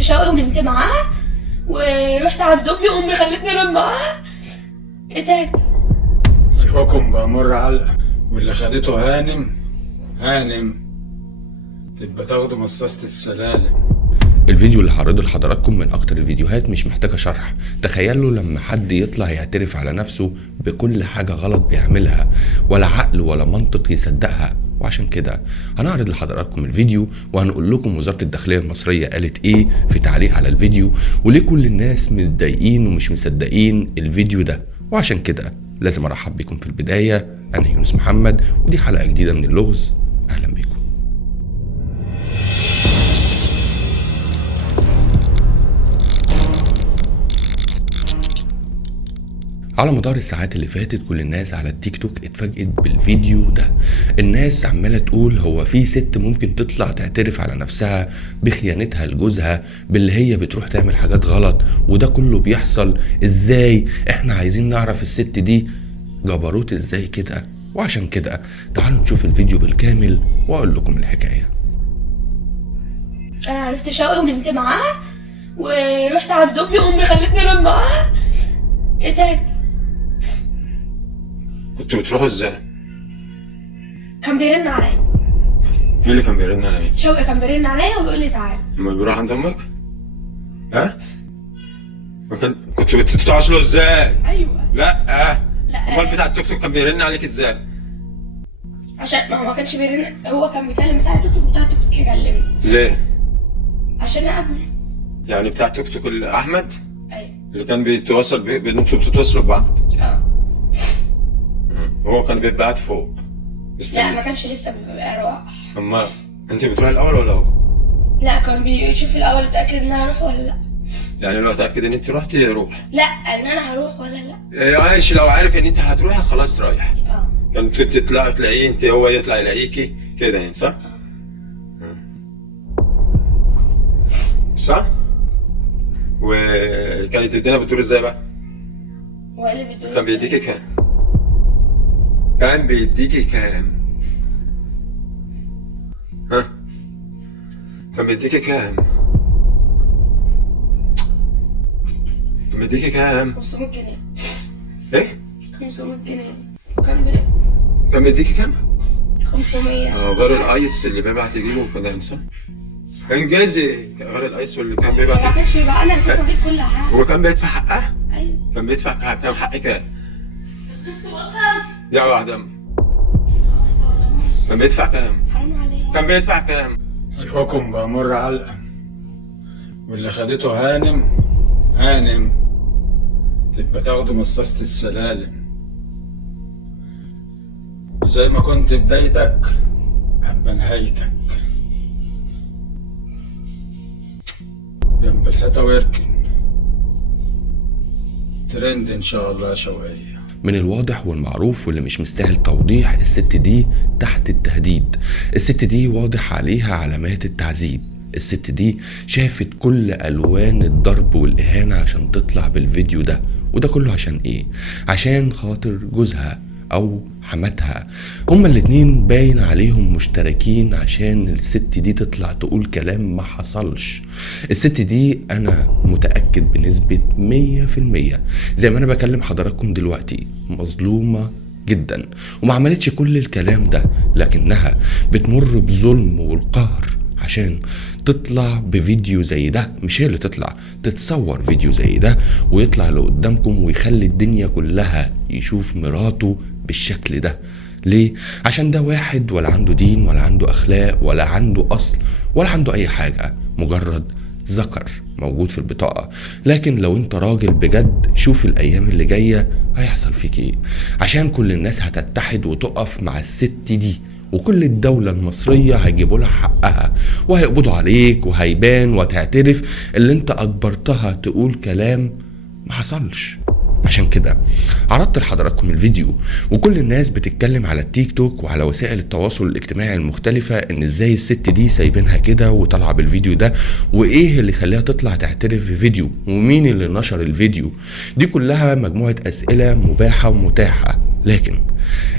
عرفت شوقي ونمت معاها ورحت على الدبي وامي خلتني انام معاها. ايه تاني؟ الحكم بأمر علقة واللي خدته هانم تبقى تاخده مصاصة السلالم. الفيديو اللي هعرضه لحضراتكم من اكتر الفيديوهات مش محتاجه شرح. تخيلوا لما حد يطلع يعترف على نفسه بكل حاجه غلط بيعملها، ولا عقل ولا منطق يصدقها. وعشان كده هنعرض لحضراتكم الفيديو وهنقول لكم وزاره الداخليه المصريه قالت ايه في تعليق على الفيديو، وليه كل الناس متضايقين ومش مصدقين الفيديو ده. وعشان كده لازم ارحب بكم في البدايه. انا يونس محمد ودي حلقه جديده من اللغز. اهلا بكم. على مدار الساعات اللي فاتت كل الناس على التيك توك اتفاجئت بالفيديو ده. الناس عمالة تقول هو في ست ممكن تطلع تعترف على نفسها بخيانتها لجوزها، باللي هي بتروح تعمل حاجات غلط، وده كله بيحصل ازاي؟ احنا عايزين نعرف الست دي جبروت ازاي كده. وعشان كده تعالوا نشوف الفيديو بالكامل واقول لكم الحكاية. انا عرفت شوقي ونمت معاها ورحت على الدبي وامي خلتني انام معاها. ايه تاني؟ كنتوا بتروحوا ازاي؟ كان بيرن عليا. مين اللي كان بيرن عليا؟ شوقي كان بيرن عليا وبيقول لي تعالى. لما بيروح عند امك؟ ها؟ كنتوا بتتواصلوا ازاي؟ ايوه. لا امال لا بتاع التوك توك كان بيرن عليك ازاي؟ عشان ما كانش بيرن، هو كان بيكلم بتاع التوك توك، بتاع التوك توك يكلمني ليه؟ عشان اقابله. يعني بتاع التوك توك احمد؟ ايوه. اللي كان بيتواصل انتوا بتتواصلوا ببعض؟ اه. هو كان بيبعت فوق لا ما كانش لسه بيبقى راح. اما انت بتروح الاول ولا هو؟ لا كان بيشوف الاول يتاكد ان انا هروح ولا لا. يعني لو اتاكد ان انت رحتي يروح؟ لا ان انا هروح ولا لا. ماشي، لو عارف ان انت هتروحي خلاص رايح. اه. كنت بتطلع تلاقيه انت، هو يطلع يلاقيكي كده يعني، صح؟ صح؟ وكانت الدنيا بتدور ازاي بقى؟ هو اللي بيدور. كان بيديكي كام؟ كان بيديكي كام؟ ها؟ كان بيديكي كام؟ كان بيديكي كام؟ 500 جنيه. ايه؟ 500 جنيه. كان بيديكي كام؟ 500. غير الايس اللي بيبعت يجيبه كده، صح؟ انجازي غير الايس واللي كان بيبعت. ما كانش يبقى انا اللي بجيب كل حاجه. هو كان بيدفع حقها؟ ايوه. كان بيدفع كام حق كام؟ شفت مثلا؟ يا واحدة. كان بيدفع كام؟ حرام عليك. كان بيدفع كام؟ الحكم بأمر علقة واللي خدته هانم تبقى تاخده مصاصة السلالم. زي ما كنت بدايتك هبقى نهايتك. جنب الحيطة ويركن ترند ان شاء الله شوية. من الواضح والمعروف واللي مش مستاهل توضيح، الست دي تحت التهديد. الست دي واضح عليها علامات التعذيب. الست دي شافت كل ألوان الضرب والإهانة عشان تطلع بالفيديو ده. وده كله عشان إيه؟ عشان خاطر جوزها أو حماتها. هما الاتنين باين عليهم مشتركين عشان الست دي تطلع تقول كلام ما حصلش. الست دي أنا متأكد بنسبة 100% زي ما أنا بكلم حضراتكم دلوقتي مظلومة جدا، وما عملتش كل الكلام ده، لكنها بتمر بظلم والقهر عشان تطلع بفيديو زي ده. مش هي اللي تطلع، تتصور فيديو زي ده ويطلع لقدامكم ويخلي الدنيا كلها يشوف مراته بالشكل ده. ليه؟ عشان ده واحد ولا عنده دين ولا عنده اخلاق ولا عنده اصل ولا عنده اي حاجة، مجرد ذكر موجود في البطاقة. لكن لو انت راجل بجد شوف الايام اللي جاية هيحصل فيك ايه، عشان كل الناس هتتحد وتقف مع الست دي، وكل الدولة المصرية هيجيبوا لها حقها وهيقبضوا عليك وهيبان وهتعترف اللي انت اجبرتها تقول كلام ما حصلش. عشان كده عرضت لحضراتكم الفيديو، وكل الناس بتتكلم على التيك توك وعلى وسائل التواصل الاجتماعي المختلفة ان ازاي الست دي سايبينها كده وطالعه بالفيديو ده، وايه اللي خليها تطلع تعترف في فيديو، ومين اللي نشر الفيديو. دي كلها مجموعة اسئلة مباحة ومتاحة لكن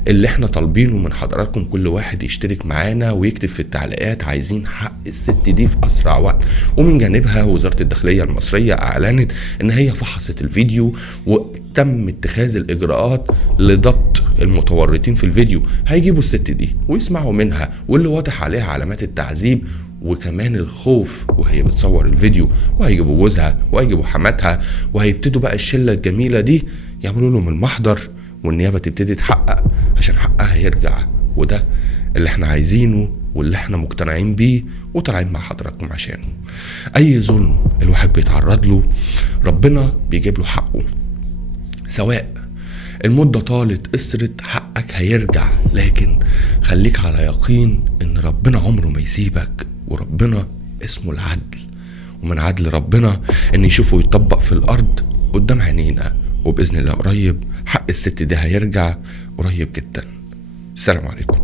اللي احنا طالبينه من حضراتكم كل واحد يشترك معانا ويكتب في التعليقات عايزين حق الست دي في اسرع وقت. ومن جانبها وزارة الداخلية المصرية اعلنت ان هي فحصت الفيديو وتم اتخاذ الاجراءات لضبط المتورطين في الفيديو. هيجيبوا الست دي ويسمعوا منها واللي واضح عليها علامات التعذيب وكمان الخوف وهي بتصور الفيديو، وهيجيبوا جوزها وهيجيبوا حماتها، وهيبتدوا بقى الشلة الجميلة دي يعملوا لهم المحضر، والنيابة تبتدي تحقق عشان حقها يرجع. وده اللي احنا عايزينه واللي احنا مقتنعين بيه وطالعين مع حضراتكم عشانه. اي ظلم الواحد بيتعرض له ربنا بيجيب له حقه، سواء المدة طالت قصرت حقك هيرجع. لكن خليك على يقين ان ربنا عمره ما يسيبك، وربنا اسمه العدل، ومن عدل ربنا ان يشوفه يطبق في الارض قدام عينينا. وبإذن الله قريب حق الست دي هيرجع قريب جدا. السلام عليكم.